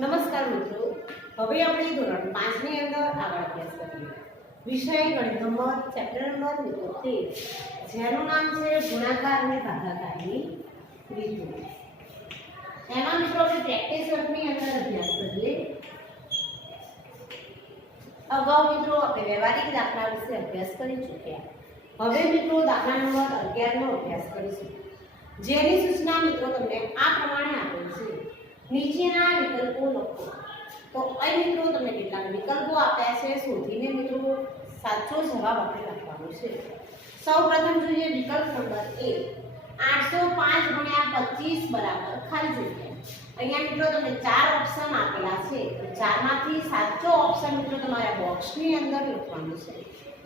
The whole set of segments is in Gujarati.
નમસ્કાર મિત્રો, હવે આપણે ધોરણ 5 ની અંદર આગળ અભ્યાસ કરીએ. વિષય ગણિત નંબર ચેપ્ટર નંબર 13, જેનું નામ છે ગુણાકાર અને ભાગાકારની રીતો. એમાં મિત્રો આપણે પ્રેક્ટિસ વર્કની અંદર અભ્યાસ કરીએ. અગાઉ મિત્રો આપણે વ્યવહારિક દાખલા વિશે અભ્યાસ કરી ચૂક્યા. હવે મિત્રો દાખલા નંબર 11 નો અભ્યાસ કરીશું, જેની સૂચના મિત્રો તમને આ પ્રમાણે આપેલ છે. નીચેના વિકલ્પો લખો. તો અહીં મિત્રો તમને કેટલાક વિકલ્પો આપ્યા છે, શોધીને મિત્રો સાચો જવાબ આપણે લખવાનો છે. સૌપ્રથમ જોઈએ વિકલ્પ નંબર A, 805 × 25 બરાબર ખાલી જગ્યા. અહીંયા મિત્રો તમને 4 ઓપ્શન આપેલા છે, તો 4 માંથી સાચો ઓપ્શન મિત્રો તમારા બોક્સની અંદર લખવાનો છે.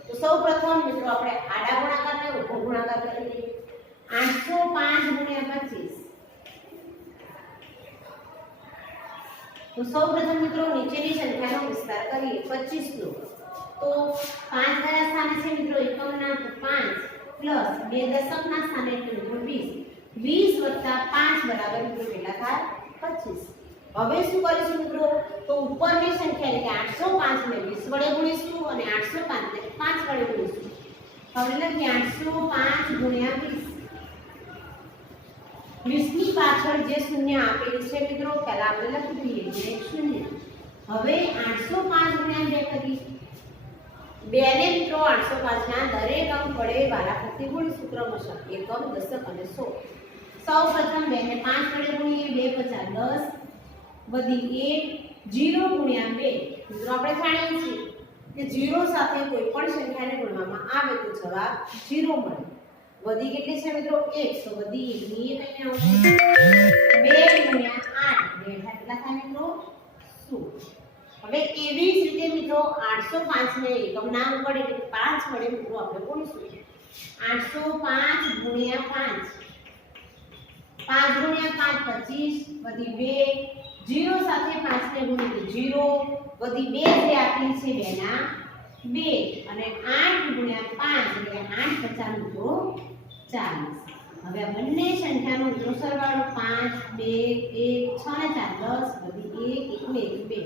તો સૌપ્રથમ મિત્રો આપણે આડા ગુણાકારને ઊભો ગુણાકાર કરીએ. 805 × 25. तो સૌપ્રથમ મિત્રો નીચેની સંખ્યાનો વિસ્તાર કરીએ 25 નો. તો 5 કયા સ્થાને છે મિત્રો? એકમના 5 પ્લસ 2 દશકના સ્થાને 20. 20 + 5 બરાબર મિત્રો કેટલા થાય? 25. હવે શું કરીશું મિત્રો? તો ઉપરની સંખ્યા એટલે કે 805 ને 20 વડે ગુણીશું અને 805 ને 5 વડે ગુણીશું. હવે લખીએ 805 × 20. 20 ની પાછળ જે શૂન્ય આપેલું છે મિત્રો પહેલા આપણે લખી દઈએ કે શૂન્ય. હવે 805 × 2 કરીએ. 2 ને મિત્રો 805 ના દરેક અંક વડે વારાફરતી ગુણીશું ક્રમશઃ એકમ, દશક અને સો. સૌપ્રથમ 2 ને 5 વડે ગુણીએ. 2 × 5 = 10 વધી 1 0 × 2. મિત્રો આપણે જાણીએ છીએ કે 0 સાથે કોઈ પણ સંખ્યાને ગુણવામાં આવે તો જવાબ 0 મળે. વધી કેટલી છે મિત્રો? 1. તો વધી 1 ની 1 અહીંયા આવશે 2 × 8. 2 કેટલા થાય મિત્રો? 16. હવે એવી જ રીતે મિત્રો 805 ને એકમના અંક વડે એટલે 5 વડે મિત્રો આપણે ગુણીશું. 805 × 5. 5 × 5 25 વધી 2 0 સાથે 5 ને ગુણીએ 0 વધી 2 જે આપેલી છે 2 ના 2 અને 8 × 5 એટલે 8 50 મિત્રો 40. હવે આ બંને સંખ્યાનો મિત્રો સરવાળો 5 2 1 6 ને 4 10 વધી 1 1 2.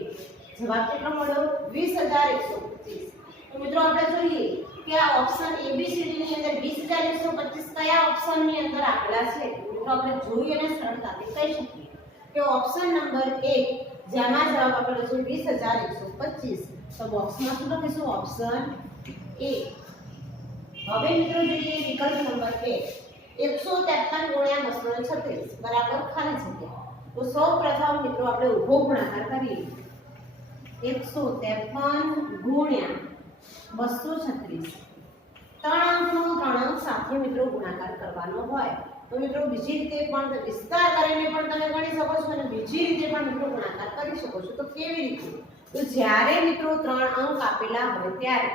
જવાબ કેટલો મળ્યો? 20125. તો મિત્રો આપણે જોઈએ કે આ ઓપ્શન ABCD ની અંદર 20125 કયા ઓપ્શનની અંદર આપેલા છે. તો આપણે જોઈ અને સરળતાથી કહી શકીએ કે ઓપ્શન નંબર 1 જેમાં જવાબ આપેલો છે 20125. તો બોક્સમાં શું લખીશું? Option A. હવે મિત્રો જોઈએ વિકલ્પ નંબર 2, 153 × 236 બરાબર ખાલી જગ્યા. તો સૌપ્રથમ મિત્રો આપણે ઊભો ગુણાકાર કરીએ. 153 × 236. 3 અંકનો 3 અંક સાથે મિત્રો ગુણાકાર કરવાનો હોય તો મિત્રો બીજી રીતે પણ વિસ્તાર કરીને પણ તમે ગણી શકો છો અને બીજી રીતે પણ મિત્રો ગુણાકાર કરી શકો છો. તો કેવી રીતે? તો જ્યારે મિત્રો 3 અંક આપેલા હોય ત્યારે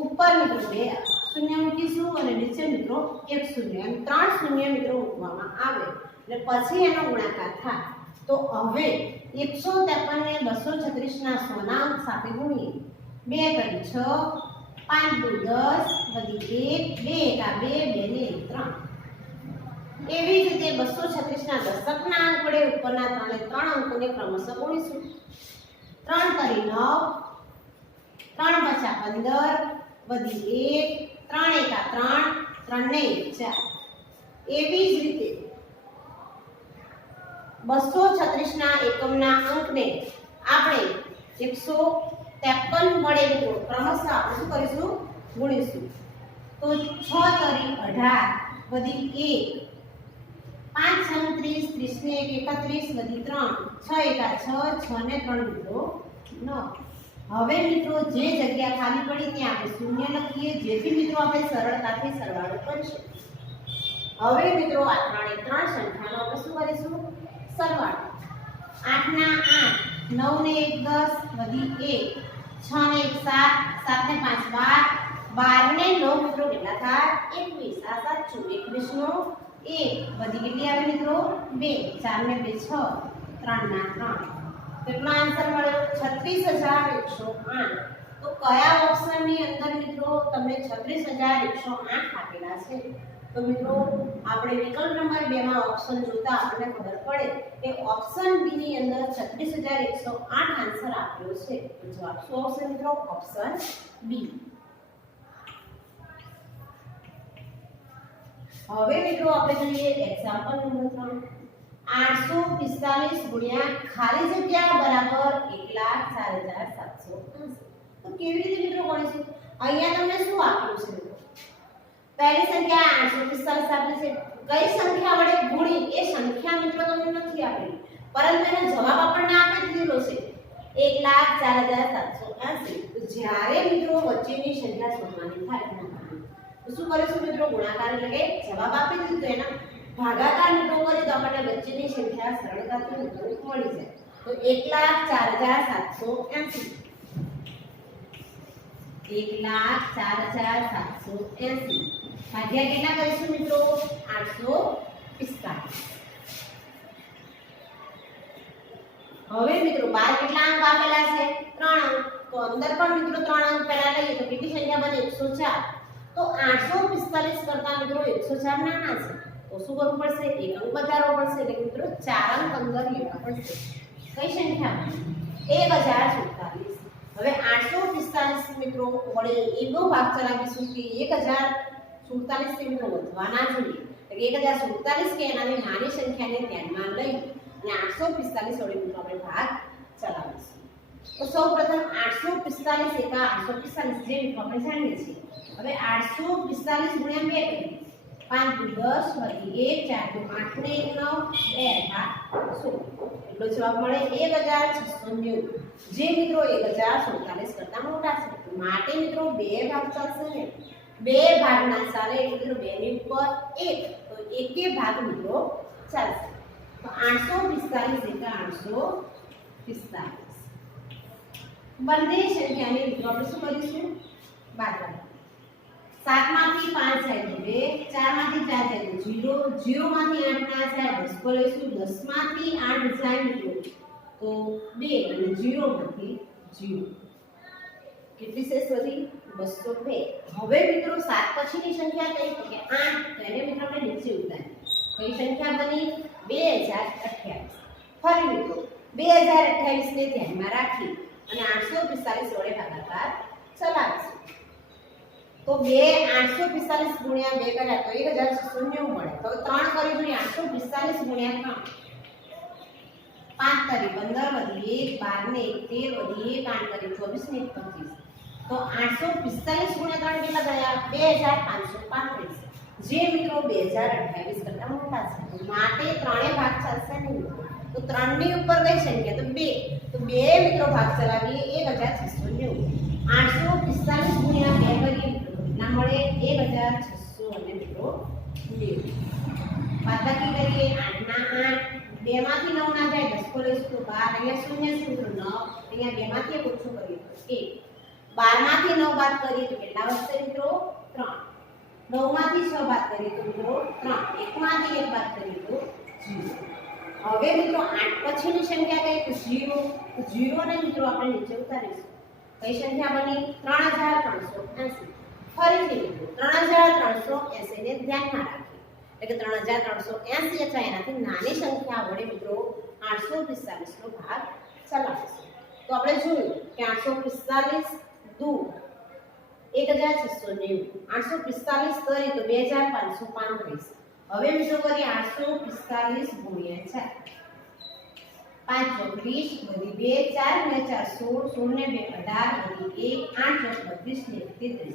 ઉપર મિત્રો 2 શૂન્ય મૂકીશું અને નીચે મિત્રો 1 શૂન્ય, એમ 3 શૂન્ય મિત્રો મૂકવામાં આવે એટલે પછી એનો ગુણાકાર થાય. તો હવે 153 ને 236 ના સોના અંક સાથે ગુણીએ. 2 કરી 6 5 દુ 10 વધી 1 2 2 ને 3. એવી જ રીતે 236 ના દશકના અંક વડે ઉપરના 3 અંકોને ક્રમશઃ ગુણીશું. 3 કરી 9 3 × 15 વધી 1 3 × 1 3 3 ને 1 4. એવી જ રીતે 236 ના એકમના અંકને આપણે 153 વડે મિત્રો ક્રમશઃ આપણે શું કરીશું? ગુણીશું. તો 6 કરી 18 વધી 1 5 6 30 30 ને 1 31 વધી 3 6 × 6 6 ને 3 મિત્રો 9. હવે મિત્રો જે જગ્યા ખાલી પડી ત્યાં આપણે શૂન્ય લખીએ, જેથી મિત્રો આપણે સરળતાથી સરવાળો કરીશું. હવે મિત્રો આ 3 સંખ્યાનો આપણે શું કરીશું? સરવાળો. 8 ના 8 9 ને 1 10 વધી 1 6 ને 1 7 7 ને 5 12 12 ને 9 મિત્રો કેટલા થાય? 21. આ સાચું. 21 નો 1 વધી કેટલી આવે મિત્રો? 2 4 ને 2 6 3 ના 3. કેટલો આન્સર મળ્યો? 36108. તો કયા ઓપ્શનની અંદર મિત્રો તમને 36108 આપેલા છે? તો મિત્રો આપણે વિકલ્પ નંબર 2 માં ઓપ્શન જોતા આપણને ખબર પડે કે ઓપ્શન બી ની અંદર 36108 આન્સર આપ્યો છે. તો જવાબ શું આવશે મિત્રો? Option B. હવે મિત્રો આપણે જોઈએ એક્ઝામ્પલ નંબર 3. 845 ગુણ્યા ખાલી જગ્યા બરાબર 1,04,780. તો કેવી રીતે મિત્રો ગણીશું? અહીંયા તમને શું આપ્યું છે મિત્રો? પહેલી સંખ્યા 845 આપી છે. કઈ સંખ્યા વડે ગુણી એ સંખ્યા મિત્રો તમને નથી આપેલી, પરંતુ એનો જવાબ આપણને આપી દીધો છે 1,04,780. તો જ્યારે મિત્રો વચ્ચેની સંખ્યા શોધવાની થાય તો શું કરીશું મિત્રો? ગુણાકાર એટલે કે જવાબ આપી દીધો તો એના ભાગાકાર મિત્રો કરીએ તો આપણને વચ્ચેની સંખ્યા સરળતાથી મિત્રો મળી જાય. તો 1,04,780 1,04,780 ભાગ્યા કેટલા કરીશું મિત્રો? 845. હવે મિત્રો 12 કેટલા અંક આપેલા છે? 3 અંક. તો અંદર પણ મિત્રો 3 અંક પહેલા લઈએ તો કેટલી સંખ્યા બને? 104. તો 845 કરતા મિત્રો 104 નાના છે, તો શું કરવું પડશે? એક અંક વધારવો પડશે. એટલે મિત્રો 4 અંક અંદર લેવા પડશે. કઈ સંખ્યા? 1047. હવે 845 મિત્રો વડે એનો ભાગ ચલાવીશું કે 1047 થી મિત્રો વધવાના જોઈએ. એટલે 1047 કે એનાથી નાની સંખ્યાને ધ્યાનમાં લઈ અને 845 વડે મિત્રો આપણે ભાગ ચલાવીશું. તો સૌપ્રથમ 845 એકા 845 જે મિત્રો આપણે જાણીએ છીએ. હવે 845 ગુણ્યા 2 કરીએ. 5 × 10 + 1 4 × 8 9 2 એટલો જવાબ મળે 1690. જે મિત્રો 1047 કરતા મોટા છે, માટે મિત્રો બે ભાગ ચાલશે ને, બે ભાગ ના ચાલે એટલે 2 ની ઉપર 1, તો એકે ભાગ મિત્રો ચાલશે. તો 845 એકા 845 બંને સંખ્યાને મિત્રો આપણે શું કરીશું? બાદબાકી. 7 માંથી 5 જાય તો 2, 4 માંથી 4 જાય તો 0, 0 માંથી 8 ના જાય દસકો લઈશું, 10 માંથી 8 જાય મિત્રો તો 2 અને 0 માંથી 0. કેટલી શેષ વધી? 202. હવે મિત્રો 7 પછીની સંખ્યા કઈ? તો કે 8. તો એને મિત્રો આપણે નીચે ઉતારીએ. કઈ સંખ્યા બની? 2028. ફરી મિત્રો 2028 ને ધ્યાનમાં રાખી અને 845 વડે ભાગાકાર ચલાવીશું. તો 845 ગુણ્યા 2 કર્યા તો 1690 મળે. તો 3 કરી જોઈએ. 845 ગુણ્યા 3 5 કરી 15 વધી 1 12 ને 13 વધી 1 8 કરી 24 ને 25. તો 845 ગુણ્યા 3 કેટલા થયા? 2535. જે મિત્રો 2028 કરતા મોટા છે, માટે ત્રણે ભાગ ચાલશે નહીં. તો 3 ની ઉપર કઈ સંખ્યા? તો 2. તો 2 મિત્રો ભાગ ચલાવીએ 1690. 845 ગુણ્યા 2 કરીએ ના મળે 1600 અને મિત્રો 90. બાદબાકી કરીએ 8 ના 8, 2 માંથી 9 ના જાય દસકો લઈશું તો 12, અહીંયા શૂન્ય છે મિત્રો 9, અહીંયા 2 માંથી 1 ઓછું કરીએ તો 1, 12 માંથી 9 બાદ કરીએ તો કેટલા વધશે મિત્રો? 3, 9 માંથી 6 બાદ કરીએ તો મિત્રો 3, 1 માંથી 1 બાદ કરીએ તો 0. હવે મિત્રો 8 પછીની સંખ્યા કઈ? તો 0. તો 0 ને મિત્રો આપણે નીચે ઉતારીશું. કઈ સંખ્યા બની? 3380. ફરીથી મિત્રો 3380 ને ધ્યાનમાં રાખીએ. એટલે કે 3380 અથવા એનાથી નાની સંખ્યા વડે મિત્રો 845 નો ભાગ ચલાવીશું. તો આપણે જોયું કે 845 દુ 1690, 845 કરી તો 2535. હવે મિત્રો કરીએ 845 ગુણ્યા 4. 5 20 વધી 2 4 ને 4 16 16 ને 2 18 વધી 1 8 32 ને 33.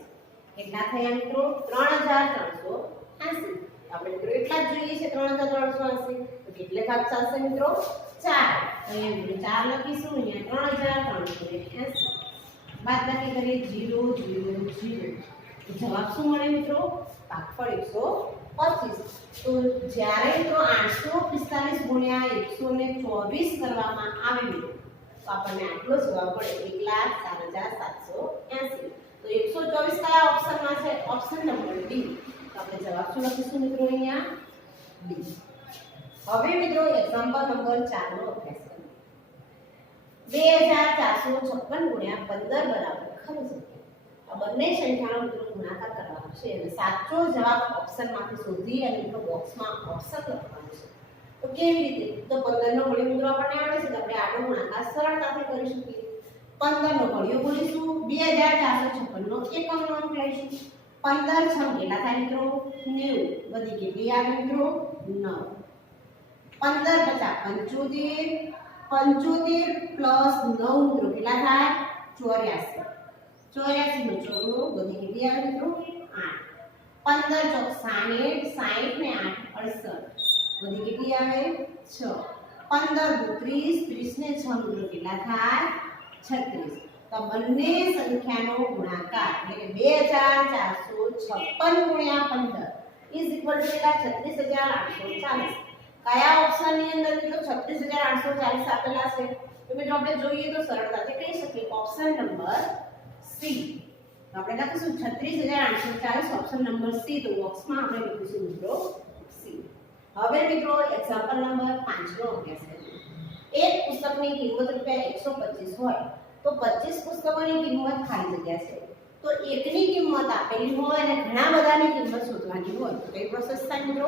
કેટલા થયા મિત્રો? 3380. આપણે મિત્રો એટલા જ જોઈએ છે 3380. તો કેટલે ભાગ ચાલશે મિત્રો? 4. અહીંયા મિત્રો 4 લખીશું, અહીંયા 3380. બાદબાકી કરીએ 0 0 0. જવાબ શું મળે મિત્રો? ભાગફળ 125. તો જ્યારે મિત્રો 845 ગુણ્યા 124 કરવામાં આવે મિત્રો તો આપણને આટલો જવાબ મળે 1,04,780. તો 124 કયા ઓપ્શનમાં છે? Option number D. તો આપણે જવાબ શું લખીશું મિત્રો? અહીંયા ડી. હવે મિત્રો એક્ઝામ્પલ નંબર 4 નો અભ્યાસ કરીએ. 2456 ગુણ્યા 15 બરાબર ખાલી જગ્યા. આ બંને સંખ્યાનો મિત્રો ગુણાકાર કરવાનો છે અને સાચો જવાબ ઓપ્શનમાંથી શોધી અને મિત્રો બોક્સમાં ઓપ્શન લખવાનું છે. તો કેવી રીતે? તો 15 નો ઘડિયો મિત્રો આપણને આવડે છે તો આપણે આડો ગુણાકાર સરળતાથી કરી શકીએ. 15 નો ઘડિયો બોલીશું 2456 નો એકમનો અંક લઈશું. 15 6 કેટલા થાય મિત્રો? 90. બધી કેટલી આવે મિત્રો? 9. 15 50 75 75 પ્લસ 9 મિત્રો કેટલા થાય? 84. 84 નો ચોગડો બધી કેટલી આવે મિત્રો? 8. 15 ચોક 60 60 ને 8 68 બધી કેટલી આવે? 6. 15 30 30 ને 6 મિત્રો કેટલા થાય? 36. તો બંને સંખ્યાનો ગુણાકાર એટલે કે 2456 ગુણ્યા 15 ઇઝ ઇક્વલ ટુ કેટલા? 36840. કયા ઓપ્શનની અંદર મિત્રો 36840 આપેલા છે? તો મિત્રો આપણે જોઈએ તો સરળતાથી કહી શકીએ ઓપ્શન નંબર સી. તો આપણે લખીશું 36840 ઓપ્શન નંબર સી. તો બોક્સમાં આપણે લખીશું મિત્રો સી. હવે મિત્રો એક્ઝામ્પલ નંબર 5 નો અભ્યાસ કરીએ. એક પુસ્તકની કિંમત ₹125 હોય તો 25 પુસ્તકોની કિંમત ખાલી જગ્યા છે. તો એકની કિંમત આપેલી હોય અને ઘણા બધાની કિંમત શોધવાની હોય તો કઈ પ્રોસેસ થાય મિત્રો?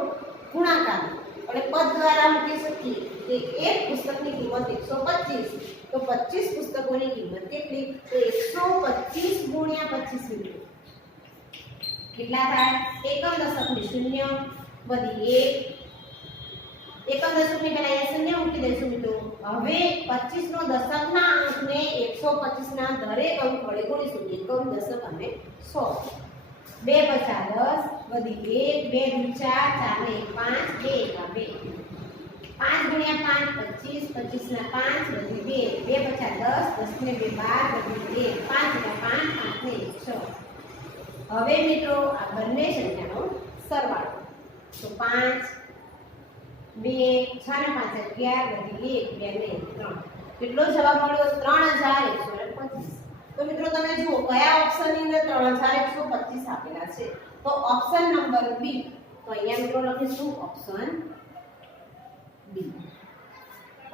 ગુણાકાર. એટલે પદ દ્વારા મૂકી શકીએ કે એક પુસ્તકની કિંમત 125 તો 25 પુસ્તકોની કિંમત કેટલી? તો 125 ગુણ્યા 25 મિત્રો કેટલા થાય? એકમ દશકની શૂન્ય વધી 1 એકમ દશકની પહેલા અહીંયા શૂન્ય મૂકી દઈશું મિત્રો. હવે 25 નો દશકના અંકને 125 ના દરેક અંક વડે ગુણીશું. એકમ દશક અને 100. 2 50 10 વધી 1 2 4 4 ને 5 2 5 ગુણ્યા 5 25 25 ના 5 વધી 2 2 50 10 10 ને 2 12 વધી 2 5 ના 5 8 ને 6. હવે મિત્રો આ બંને સંખ્યાનો સરવાળો તો 5 2 6 ને 5 11 વધી 1 2 ને 3 કેટલો જવાબ મળ્યો? 3125. તો મિત્રો તમે જુઓ કયા ઓપ્શનની અંદર 3125 આપેલા છે? તો ઓપ્શન નંબર બી. તો અહીંયા મિત્રો લખીશું ઓપ્શન બી.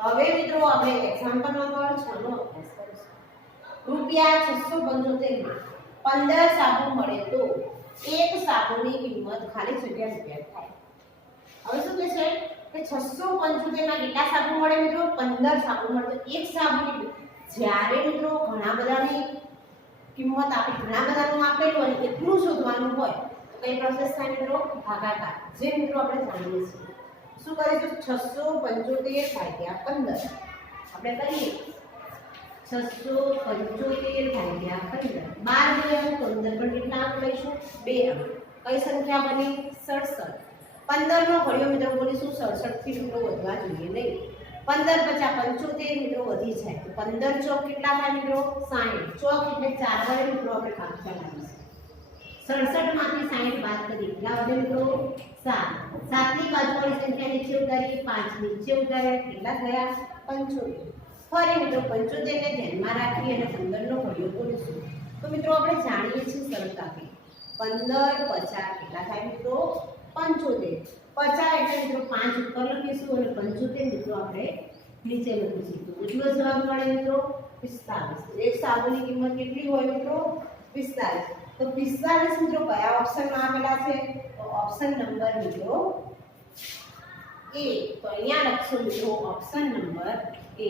હવે મિત્રો આપણે એક્ઝામ્પલ નંબર 6 નો અભ્યાસ કરીશું. ₹675 માં 15 સાબુ મળે તો એક સાબુની કિંમત ખાલી જગ્યા રૂપિયા થાય. હવે શું કહે છે કે 675 માં કેટલા સાબુ મળે મિત્રો? 15 સાબુ મળે તો એક સાબુની જ્યારે મિત્રો ઘણા બધાની કિંમત આપી ઘણા બધાનું આપેલું અને એટલું શોધવાનું હોય તો કઈ પ્રોસેસ થાય મિત્રો? ભાગાકાર. જે મિત્રો આપણે જાણીએ છીએ. શું કરીશું? 675 ભાગ્યા 15 આપણે કરીએ 675 ભાગ્યા 15 12 ગુણ્યા 15 પણ કેટલા અંક લઈશું? 2 અંક. કઈ સંખ્યા બની? 67. 15 નો ઘડિયો મિત્રો બોલીશું 67 થી મિત્રો વધવા જોઈએ નહીં. 15 50 75 મિત્રો વધી જાય તો 15 ચોક કેટલા થાય મિત્રો? 60. ચોક એટલે 4 વડે મિત્રો આપણે ભાગતા લાવીશું. 67 માંથી 60 બાદ કરી કેટલા વધે મિત્રો? 7. 7 ની બાજુવાળી સંખ્યા નીચે ઉતારી 5 નીચે ઉતાર્યા કેટલા થયા? 75. ફરી મિત્રો 75 ને ધ્યાનમાં રાખી અને 15 નો ઘડિયો બોલીશું. તો મિત્રો આપણે જાણીએ છીએ સરળતાથી 15 50 કેટલા થાય મિત્રો? 75. 50 એટલે મિત્રો 5 ઉપર લખીશું અને 75 મિત્રો આપણે નીચે લખીશું. એટલો જવાબ મળે મિત્રો 45. એક સાબુની કિંમત કેટલી હોય મિત્રો? 45. તો 45 મિત્રો કયા ઓપ્શનમાં આપેલા છે? તો ઓપ્શન નંબર મિત્રો એ. તો અહીંયા લખશું મિત્રો ઓપ્શન નંબર એ.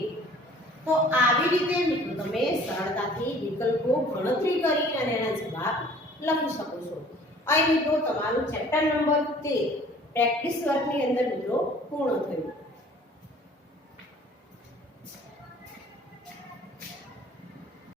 તો આવી રીતે મિત્રો તમે સરળતાથી વિકલ્પો ગણતરી કરી અને એના જવાબ લખી શકો છો. અહીં મિત્રો તમારું ચેપ્ટર નંબર 13 પ્રેક્ટિસ વર્કની અંદર મિત્રો પૂર્ણ થયું.